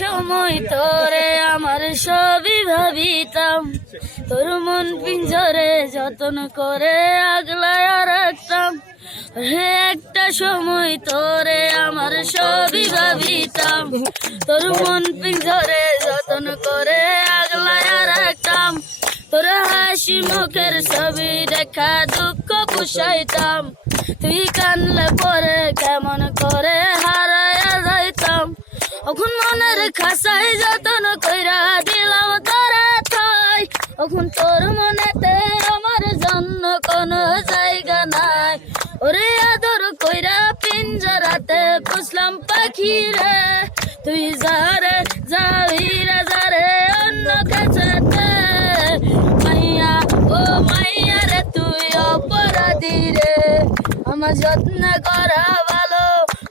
সময় তোরে আমার সবই ভাবিতাম, তোর মন পিঞ্জরে যতন করে আগলায়া রাখতাম। হে একটা সময় তোরে আমার সবই ভাবিতাম, তোর মন পিঞ্জরে যতন করে আগলায়া রাখতাম। তোর হাসি মুখের ছবি দেখা দুঃখ পুষাইতাম, তুই কানলে পরে কেমন করে হারায়া যাইতাম। এখন মনের খাসাই যতন কইরা দিলাম তোরা ঠাই, এখন তোর মনেতে আমার জন্য কোনো জায়গা নাই। ওরে আদর কইরা পিঞ্জরাতে পুষলাম পাখি রে, তুই যারে যাবি রে যারে অন্য কাছেতে। মাইয়া ও মাইয়া রে তুই অপরাধী রে, আমার যত্ন করা ভালো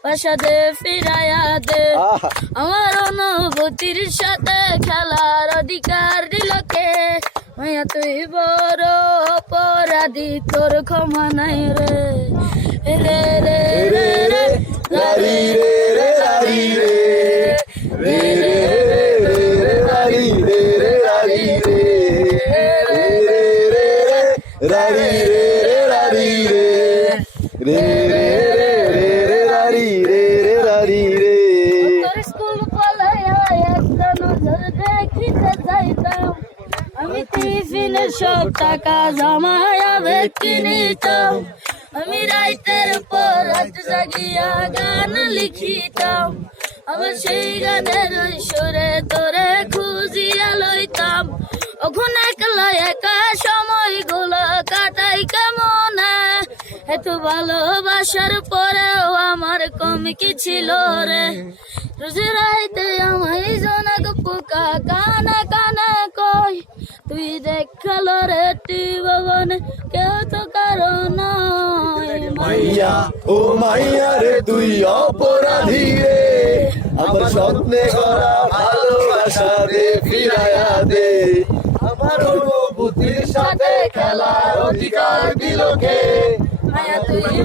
বাসা দে ফিরাইয়া দে। আমার অনুভূতির সাথে খেলার অধিকার দিল কে? মাইয়া তুই বড় অপরাধী, তোর ক্ষমা নাই রে। রে রে রে রে রারি রে রে রারি রে রে রে রে রারি রে রে রারি রে রে রে রারি রে রে রারি রে রে রে রে রারি রে রে রারি রে। তোর স্কুল পালায়া একটা নজর দেখিতে যাইতাম, আমি টিফিনের সব টাকা জমায়া ভেটকি নিতাম। আমি রাইতের পর রাত জাগিয়া গান লিখিতাম, আমার সেই গানের সুরে তোরে খুঁজিয়া লইতাম। ওখন একলা একা সময় গুলো কাটাই কেমন, এত ভালোবাসার পরেও আমার কম কি ছিল রে। রোজ রাইতে আমায় জনক পোকা কানা কানা কই, তুই দেখালো রে ভবন কেউ তো কারণ। মাইয়া ও মাইয়া রে তুই অপরাধী রে, আমার স্বপ্নে করা ভালোবাসা দে ফিরাইয়া দে। আমার অনুভূতির সাথে খেলার অধিকার দিল কে? মায়া তুই